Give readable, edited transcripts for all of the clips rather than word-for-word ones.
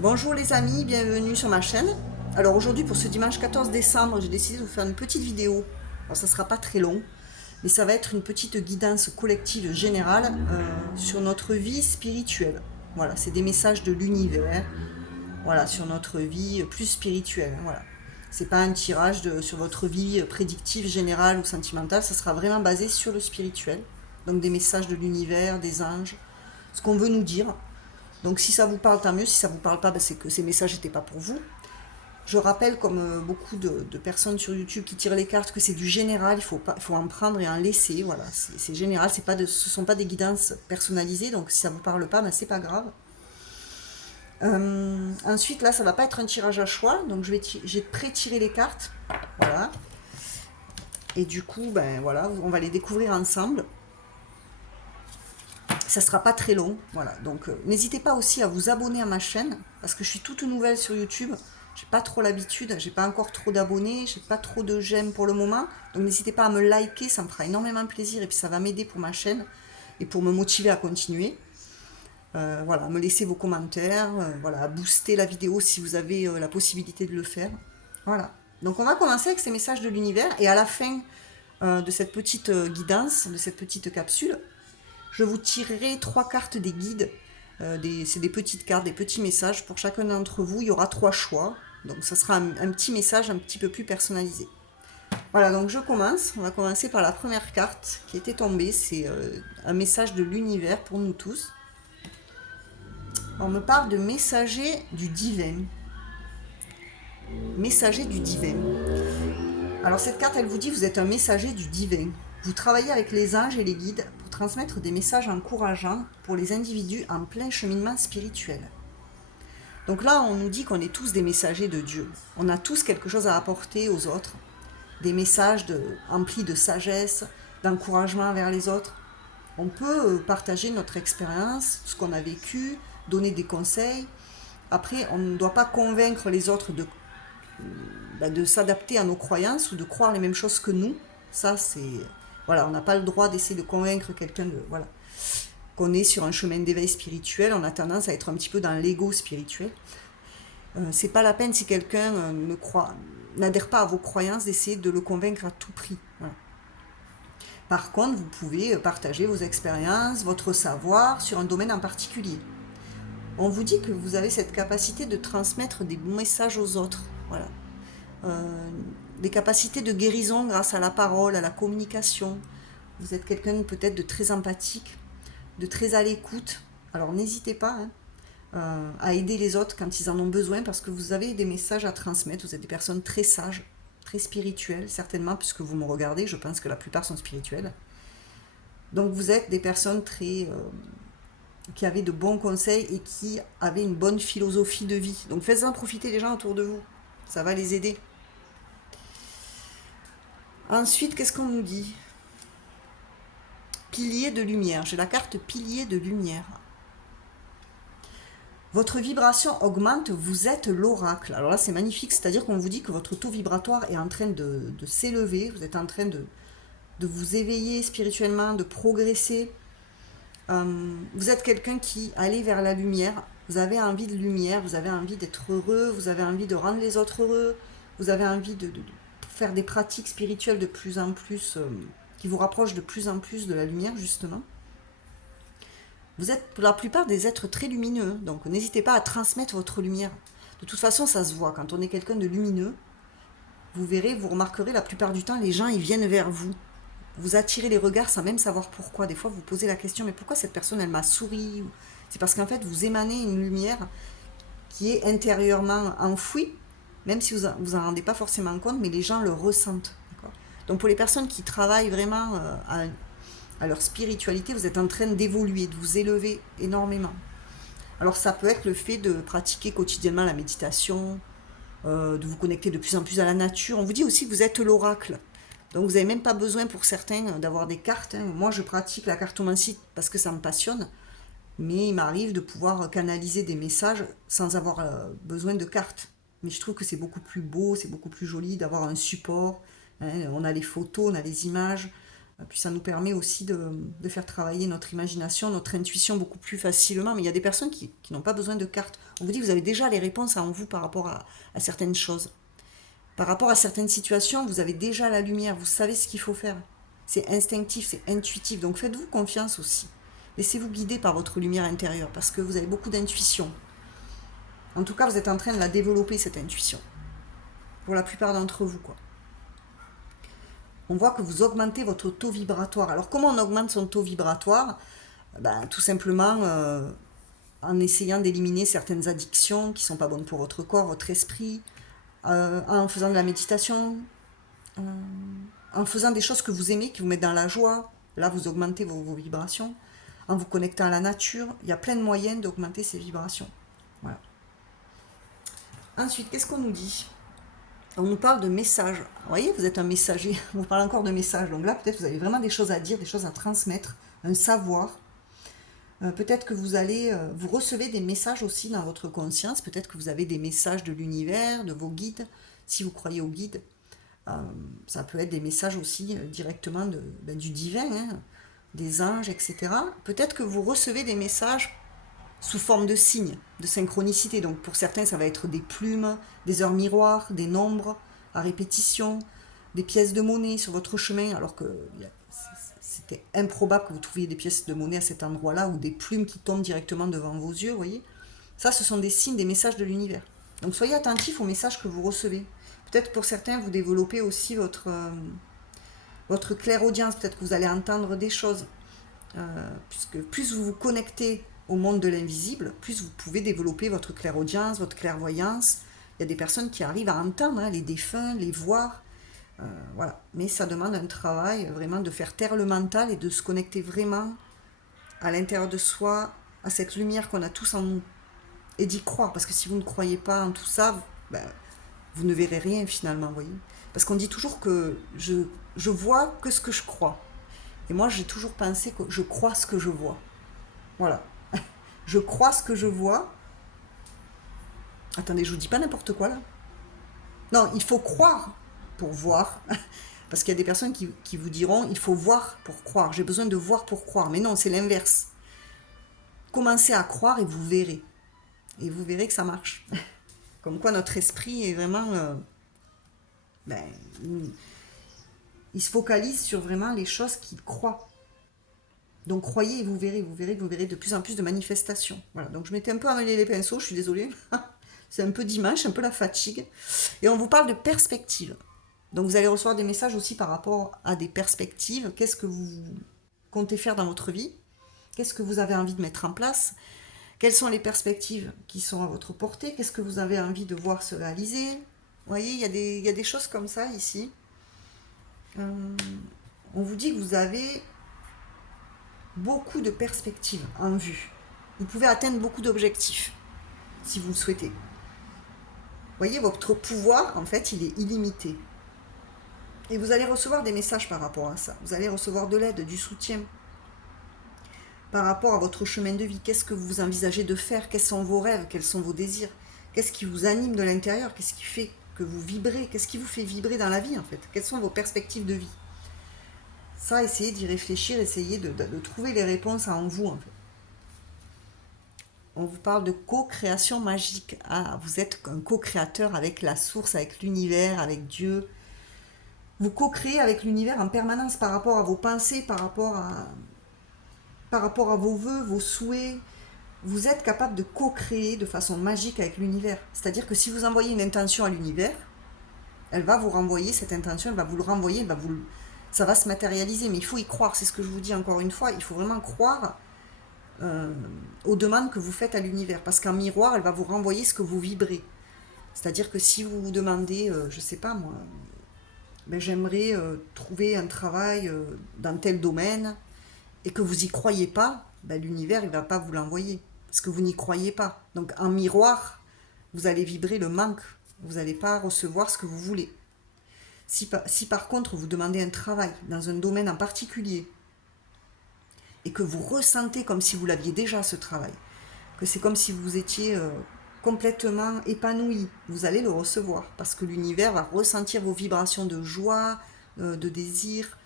Bonjour les amis, bienvenue sur ma chaîne. Alors aujourd'hui pour ce dimanche 14 décembre, j'ai décidé de vous faire une petite vidéo. Alors ça sera pas très long, mais ça va être une petite guidance collective générale sur notre vie spirituelle. Voilà, c'est des messages de l'univers, voilà, sur notre vie plus spirituelle. Voilà. C'est pas un tirage sur votre vie prédictive, générale ou sentimentale, ça sera vraiment basé sur le spirituel. Donc des messages de l'univers, des anges, ce qu'on veut nous dire. Donc si ça vous parle, tant mieux. Si ça vous parle pas, ben, c'est que ces messages n'étaient pas pour vous. Je rappelle, comme beaucoup de personnes sur YouTube qui tirent les cartes, que c'est du général. Il faut en prendre et en laisser. Voilà, c'est général. Ce sont pas des guidances personnalisées. Donc si ça vous parle pas, ben, c'est pas grave. Ensuite, là, ça va pas être un tirage à choix. Donc j'ai pré-tiré les cartes. Voilà. Et du coup, ben voilà, on va les découvrir ensemble. Ça sera pas très long, voilà. Donc n'hésitez pas aussi à vous abonner à ma chaîne parce que je suis toute nouvelle sur YouTube. J'ai pas trop l'habitude, j'ai pas encore trop d'abonnés, j'ai pas trop de j'aime pour le moment. Donc n'hésitez pas à me liker, ça me fera énormément plaisir et puis ça va m'aider pour ma chaîne et pour me motiver à continuer. Voilà, me laisser vos commentaires, voilà, à booster la vidéo si vous avez la possibilité de le faire. Voilà. Donc on va commencer avec ces messages de l'univers et à la fin de cette petite guidance, de cette petite capsule, je vous tirerai trois cartes des guides. C'est des petites cartes, des petits messages. Pour chacun d'entre vous, il y aura trois choix. Donc ça sera un petit message un petit peu plus personnalisé. Voilà, donc je commence. On va commencer par la première carte qui était tombée. C'est un message de l'univers pour nous tous. On me parle de messager du divin. Messager du divin. Alors cette carte, elle vous dit, vous êtes un messager du divin. Vous travaillez avec les anges et les guides pour transmettre des messages encourageants pour les individus en plein cheminement spirituel. Donc là, on nous dit qu'on est tous des messagers de Dieu. On a tous quelque chose à apporter aux autres. Des messages emplis de sagesse, d'encouragement vers les autres. On peut partager notre expérience, ce qu'on a vécu, donner des conseils. Après, on ne doit pas convaincre les autres de s'adapter à nos croyances ou de croire les mêmes choses que nous. Ça, c'est... Voilà, on n'a pas le droit d'essayer de convaincre quelqu'un voilà, qu'on est sur un chemin d'éveil spirituel. On a tendance à être un petit peu dans l'ego spirituel. C'est pas la peine si quelqu'un n'adhère pas à vos croyances d'essayer de le convaincre à tout prix. Voilà. Par contre, vous pouvez partager vos expériences, votre savoir sur un domaine en particulier. On vous dit que vous avez cette capacité de transmettre des bons messages aux autres. Voilà. Euh, des capacités de guérison grâce à la parole, à la communication. Vous êtes quelqu'un peut-être de très empathique, de très à l'écoute. Alors n'hésitez pas à aider les autres quand ils en ont besoin parce que vous avez des messages à transmettre. Vous êtes des personnes très sages, très spirituelles, certainement, puisque vous me regardez, je pense que la plupart sont spirituelles. Donc vous êtes des personnes qui avaient de bons conseils et qui avaient une bonne philosophie de vie. Donc faites-en profiter les gens autour de vous. Ça va les aider. Ensuite, qu'est-ce qu'on nous dit? Pilier de lumière. J'ai la carte pilier de lumière. Votre vibration augmente, vous êtes l'oracle. Alors là, c'est magnifique, c'est-à-dire qu'on vous dit que votre taux vibratoire est en train de s'élever, vous êtes en train de vous éveiller spirituellement, de progresser. Vous êtes quelqu'un qui allait vers la lumière, vous avez envie de lumière, vous avez envie d'être heureux, vous avez envie de rendre les autres heureux, vous avez envie de faire des pratiques spirituelles de plus en plus, qui vous rapprochent de plus en plus de la lumière, justement. Vous êtes pour la plupart des êtres très lumineux, donc n'hésitez pas à transmettre votre lumière. De toute façon, ça se voit. Quand on est quelqu'un de lumineux, vous verrez, vous remarquerez la plupart du temps, les gens, ils viennent vers vous. Vous attirez les regards sans même savoir pourquoi. Des fois, vous posez la question, mais pourquoi cette personne, elle m'a souri? C'est parce qu'en fait, vous émanez une lumière qui est intérieurement enfouie, même si vous en rendez pas forcément compte, mais les gens le ressentent. Donc pour les personnes qui travaillent vraiment à leur spiritualité, vous êtes en train d'évoluer, de vous élever énormément. Alors ça peut être le fait de pratiquer quotidiennement la méditation, de vous connecter de plus en plus à la nature. On vous dit aussi que vous êtes l'oracle. Donc vous n'avez même pas besoin pour certains d'avoir des cartes. Moi je pratique la cartomancie parce que ça me passionne, mais il m'arrive de pouvoir canaliser des messages sans avoir besoin de cartes. Mais je trouve que c'est beaucoup plus beau, c'est beaucoup plus joli d'avoir un support. On a les photos, on a les images. Puis ça nous permet aussi de faire travailler notre imagination, notre intuition beaucoup plus facilement. Mais il y a des personnes qui n'ont pas besoin de cartes. On vous dit que vous avez déjà les réponses en vous par rapport à certaines choses. Par rapport à certaines situations, vous avez déjà la lumière, vous savez ce qu'il faut faire. C'est instinctif, c'est intuitif. Donc faites-vous confiance aussi. Laissez-vous guider par votre lumière intérieure parce que vous avez beaucoup d'intuition. En tout cas, vous êtes en train de la développer, cette intuition. Pour la plupart d'entre vous, quoi. On voit que vous augmentez votre taux vibratoire. Alors comment on augmente son taux vibratoire? Tout simplement en essayant d'éliminer certaines addictions qui ne sont pas bonnes pour votre corps, votre esprit, en faisant de la méditation, en faisant des choses que vous aimez, qui vous mettent dans la joie. Là, vous augmentez vos vibrations. En vous connectant à la nature, il y a plein de moyens d'augmenter ces vibrations. Voilà. Ensuite, qu'est-ce qu'on nous dit? On nous parle de messages. Vous voyez, vous êtes un messager. On vous parle encore de messages. Donc là, peut-être vous avez vraiment des choses à dire, des choses à transmettre, un savoir. Peut-être que vous recevez des messages aussi dans votre conscience. Peut-être que vous avez des messages de l'univers, de vos guides, si vous croyez aux guides. Ça peut être des messages aussi directement du divin, hein, des anges, etc. Peut-être que vous recevez des messages sous forme de signes, de synchronicité. Donc pour certains, ça va être des plumes, des heures miroirs, des nombres à répétition, des pièces de monnaie sur votre chemin, alors que c'était improbable que vous trouviez des pièces de monnaie à cet endroit-là, ou des plumes qui tombent directement devant vos yeux, vous voyez. Ça, ce sont des signes, des messages de l'univers. Donc soyez attentifs aux messages que vous recevez. Peut-être pour certains, vous développez aussi votre clairaudience. Peut-être que vous allez entendre des choses. Puisque plus vous vous connectez au monde de l'invisible, plus vous pouvez développer votre clairaudience, votre clairvoyance. Il y a des personnes qui arrivent à entendre les défunts, les voir. Voilà. Mais ça demande un travail vraiment de faire taire le mental et de se connecter vraiment à l'intérieur de soi, à cette lumière qu'on a tous en nous. Et d'y croire, parce que si vous ne croyez pas en tout ça, vous ne verrez rien finalement, vous voyez. Parce qu'on dit toujours que je vois que ce que je crois. Et moi, j'ai toujours pensé que je crois ce que je vois. Voilà. Je crois ce que je vois. Attendez, je vous dis pas n'importe quoi là. Non, il faut croire pour voir. Parce qu'il y a des personnes qui vous diront il faut voir pour croire. J'ai besoin de voir pour croire. Mais non, c'est l'inverse. Commencez à croire et vous verrez. Et vous verrez que ça marche. Comme quoi notre esprit est vraiment... il se focalise sur vraiment les choses qu'il croit. Donc croyez et vous verrez de plus en plus de manifestations. Voilà, donc je m'étais un peu emmêlé les pinceaux, je suis désolée. C'est un peu dimanche, un peu la fatigue. Et on vous parle de perspectives. Donc vous allez recevoir des messages aussi par rapport à des perspectives. Qu'est-ce que vous comptez faire dans votre vie? Qu'est-ce que vous avez envie de mettre en place? Quelles sont les perspectives qui sont à votre portée? Qu'est-ce que vous avez envie de voir se réaliser? Vous voyez, il y a des choses comme ça ici. On vous dit que vous avez beaucoup de perspectives en vue. Vous pouvez atteindre beaucoup d'objectifs, si vous le souhaitez. Vous voyez, votre pouvoir, en fait, il est illimité. Et vous allez recevoir des messages par rapport à ça. Vous allez recevoir de l'aide, du soutien. Par rapport à votre chemin de vie, qu'est-ce que vous envisagez de faire? Quels sont vos rêves? Quels sont vos désirs? Qu'est-ce qui vous anime de l'intérieur? Qu'est-ce qui fait que vous vibrez? Qu'est-ce qui vous fait vibrer dans la vie, en fait? Quelles sont vos perspectives de vie? Ça, essayez d'y réfléchir, essayez de trouver les réponses en vous, en fait. On vous parle de co-création magique. Ah, vous êtes un co-créateur avec la source, avec l'univers, avec Dieu. Vous co-créez avec l'univers en permanence par rapport à vos pensées, par rapport à vos vœux, vos souhaits. Vous êtes capable de co-créer de façon magique avec l'univers. C'est-à-dire que si vous envoyez une intention à l'univers, elle va vous renvoyer cette intention, elle va vous le renvoyer, ça va se matérialiser. Mais il faut y croire, c'est ce que je vous dis encore une fois. Il faut vraiment croire aux demandes que vous faites à l'univers. Parce qu'en miroir, elle va vous renvoyer ce que vous vibrez. C'est-à-dire que si vous vous demandez, je sais pas moi, j'aimerais trouver un travail dans tel domaine, et que vous n'y croyez pas, l'univers il ne va pas vous l'envoyer, parce que vous n'y croyez pas. Donc en miroir, vous allez vibrer le manque, vous n'allez pas recevoir ce que vous voulez. Si par contre vous demandez un travail dans un domaine en particulier, et que vous ressentez comme si vous l'aviez déjà ce travail, que c'est comme si vous étiez complètement épanoui, vous allez le recevoir, parce que l'univers va ressentir vos vibrations de joie, de désir,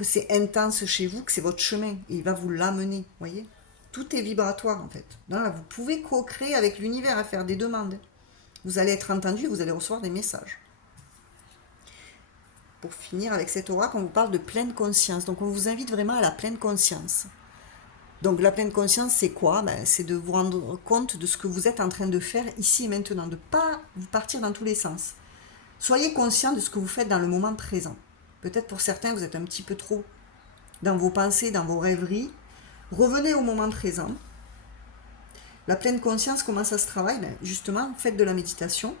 que c'est intense chez vous, que c'est votre chemin, et il va vous l'amener, voyez. Tout est vibratoire en fait. Là, vous pouvez co-créer avec l'univers à faire des demandes. Vous allez être entendu, vous allez recevoir des messages. Pour finir avec cet oracle, on vous parle de pleine conscience. Donc on vous invite vraiment à la pleine conscience. Donc la pleine conscience, c'est quoi? C'est de vous rendre compte de ce que vous êtes en train de faire ici et maintenant, de ne pas vous partir dans tous les sens. Soyez conscient de ce que vous faites dans le moment présent. Peut-être pour certains, vous êtes un petit peu trop dans vos pensées, dans vos rêveries. Revenez au moment présent. La pleine conscience, comment ça se travaille? Justement, faites de la méditation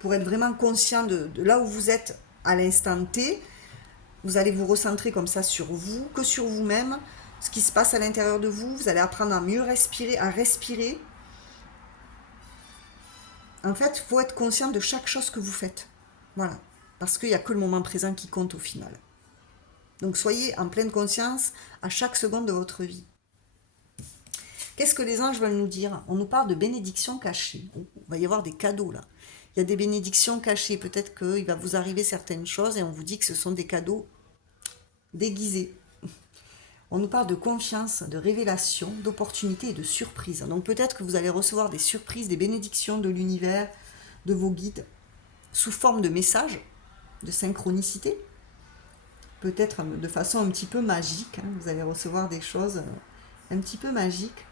pour être vraiment conscient de là où vous êtes à l'instant T. Vous allez vous recentrer comme ça sur vous, que sur vous-même, ce qui se passe à l'intérieur de vous. Vous allez apprendre à mieux respirer, à respirer. En fait, il faut être conscient de chaque chose que vous faites. Voilà. Parce qu'il n'y a que le moment présent qui compte au final. Donc soyez en pleine conscience à chaque seconde de votre vie. Qu'est-ce que les anges veulent nous dire? On nous parle de bénédictions cachées. Il va y avoir des cadeaux là. Il y a des bénédictions cachées. Peut-être qu'il va vous arriver certaines choses et on vous dit que ce sont des cadeaux déguisés. On nous parle de confiance, de révélation, d'opportunités et de surprises. Donc peut-être que vous allez recevoir des surprises, des bénédictions de l'univers, de vos guides, sous forme de messages, de synchronicité. Peut-être de façon un petit peu magique. Vous allez recevoir des choses un petit peu magiques.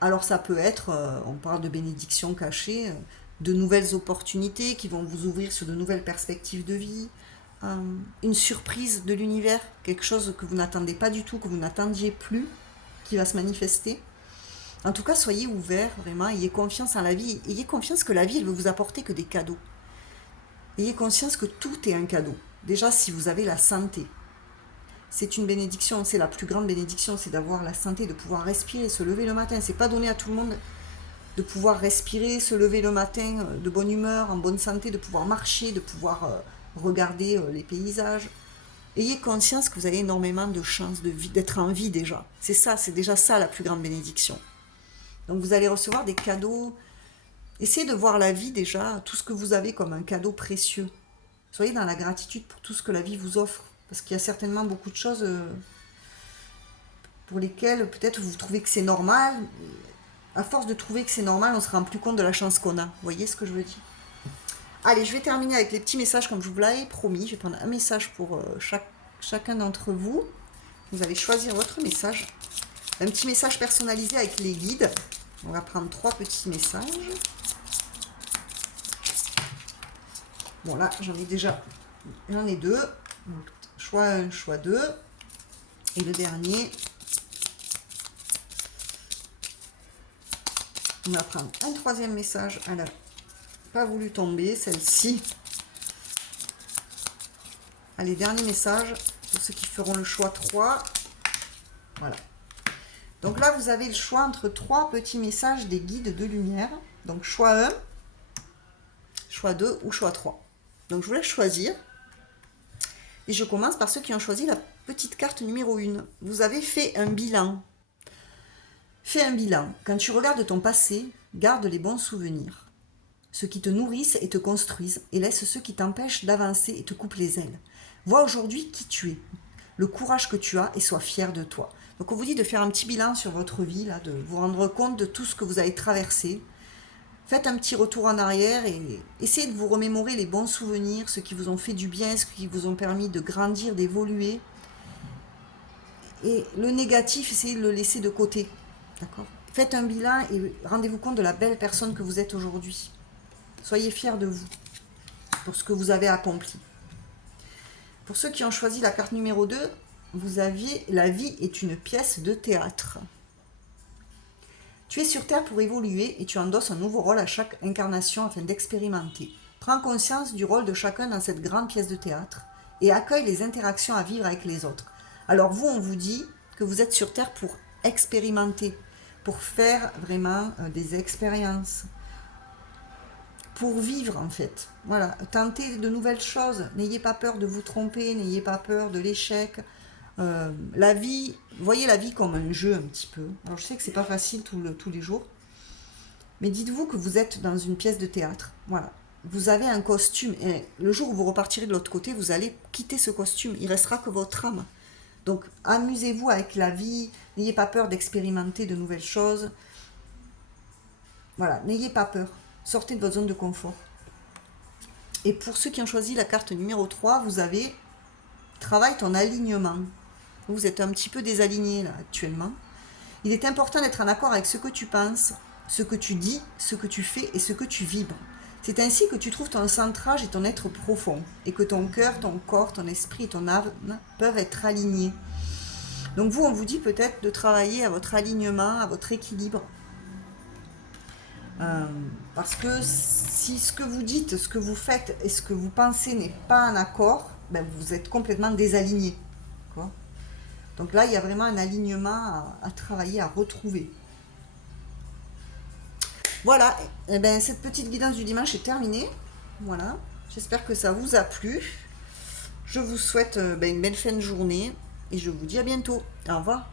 Alors ça peut être, on parle de bénédictions cachées, de nouvelles opportunités qui vont vous ouvrir sur de nouvelles perspectives de vie, une surprise de l'univers, quelque chose que vous n'attendez pas du tout, que vous n'attendiez plus, qui va se manifester. En tout cas, soyez ouverts, vraiment, ayez confiance en la vie, ayez confiance que la vie, elle ne veut vous apporter que des cadeaux. Ayez conscience que tout est un cadeau. Déjà, si vous avez la santé, c'est une bénédiction, c'est la plus grande bénédiction, c'est d'avoir la santé, de pouvoir respirer, se lever le matin. C'est pas donné à tout le monde de pouvoir respirer, se lever le matin de bonne humeur, en bonne santé, de pouvoir marcher, de pouvoir regarder les paysages. Ayez conscience que vous avez énormément de chances de vie, d'être en vie déjà. C'est ça, c'est déjà ça la plus grande bénédiction. Donc vous allez recevoir des cadeaux. Essayez de voir la vie déjà, tout ce que vous avez comme un cadeau précieux. Soyez dans la gratitude pour tout ce que la vie vous offre. Parce qu'il y a certainement beaucoup de choses pour lesquelles peut-être vous trouvez que c'est normal. À force de trouver que c'est normal, on ne se rend plus compte de la chance qu'on a. Vous voyez ce que je veux dire? Allez, je vais terminer avec les petits messages comme je vous l'avais promis. Je vais prendre un message pour chacun d'entre vous. Vous allez choisir votre message. Un petit message personnalisé avec les guides. On va prendre 3 petits messages. Bon là, j'en ai 2. Donc, choix 1, choix 2. Et le dernier, on va prendre un 3e message. Elle n'a pas voulu tomber, celle-ci. Allez, dernier message pour ceux qui feront le choix 3. Voilà. Donc là, vous avez le choix entre 3 petits messages des guides de lumière. Donc choix 1, choix 2 ou choix 3. Donc je vous laisse choisir. Et je commence par ceux qui ont choisi la petite carte numéro 1. Vous avez fait un bilan. Fais un bilan. Quand tu regardes ton passé, garde les bons souvenirs. Ceux qui te nourrissent et te construisent, et laisse ceux qui t'empêchent d'avancer et te coupent les ailes. Vois aujourd'hui qui tu es, le courage que tu as et sois fier de toi. Donc on vous dit de faire un petit bilan sur votre vie, là, de vous rendre compte de tout ce que vous avez traversé. Faites un petit retour en arrière et essayez de vous remémorer les bons souvenirs, ceux qui vous ont fait du bien, ceux qui vous ont permis de grandir, d'évoluer. Et le négatif, essayez de le laisser de côté. D'accord ? Faites un bilan et rendez-vous compte de la belle personne que vous êtes aujourd'hui. Soyez fiers de vous pour ce que vous avez accompli. Pour ceux qui ont choisi la carte numéro 2, vous aviez « La vie est une pièce de théâtre ». Tu es sur Terre pour évoluer et tu endosses un nouveau rôle à chaque incarnation afin d'expérimenter. Prends conscience du rôle de chacun dans cette grande pièce de théâtre et accueille les interactions à vivre avec les autres. Alors vous, on vous dit que vous êtes sur Terre pour expérimenter, pour faire vraiment des expériences, pour vivre en fait. Voilà, tentez de nouvelles choses, n'ayez pas peur de vous tromper, n'ayez pas peur de l'échec. La vie, voyez la vie comme un jeu un petit peu. Alors je sais que c'est pas facile tous les jours, mais dites-vous que vous êtes dans une pièce de théâtre. Voilà. vous avez un costume. Et le jour où vous repartirez de l'autre côté, vous allez quitter ce costume. Il restera que votre âme. Donc amusez-vous avec la vie. N'ayez pas peur d'expérimenter de nouvelles choses. Voilà, n'ayez pas peur. Sortez de votre zone de confort. Et pour ceux qui ont choisi la carte numéro 3, vous avez travaille ton alignement. Vous êtes un petit peu désaligné là actuellement. Il est important d'être en accord avec ce que tu penses, ce que tu dis, ce que tu fais et ce que tu vibres. C'est ainsi que tu trouves ton centrage et ton être profond, et que ton cœur, ton corps, ton esprit et ton âme peuvent être alignés. Donc vous, on vous dit peut-être de travailler à votre alignement, à votre équilibre. Parce que si ce que vous dites, ce que vous faites et ce que vous pensez n'est pas en accord, ben vous êtes complètement désaligné. Quoi. Donc là, il y a vraiment un alignement à travailler, à retrouver. Voilà, et ben, cette petite guidance du dimanche est terminée. Voilà, j'espère que ça vous a plu. Je vous souhaite une belle fin de journée et je vous dis à bientôt. Au revoir.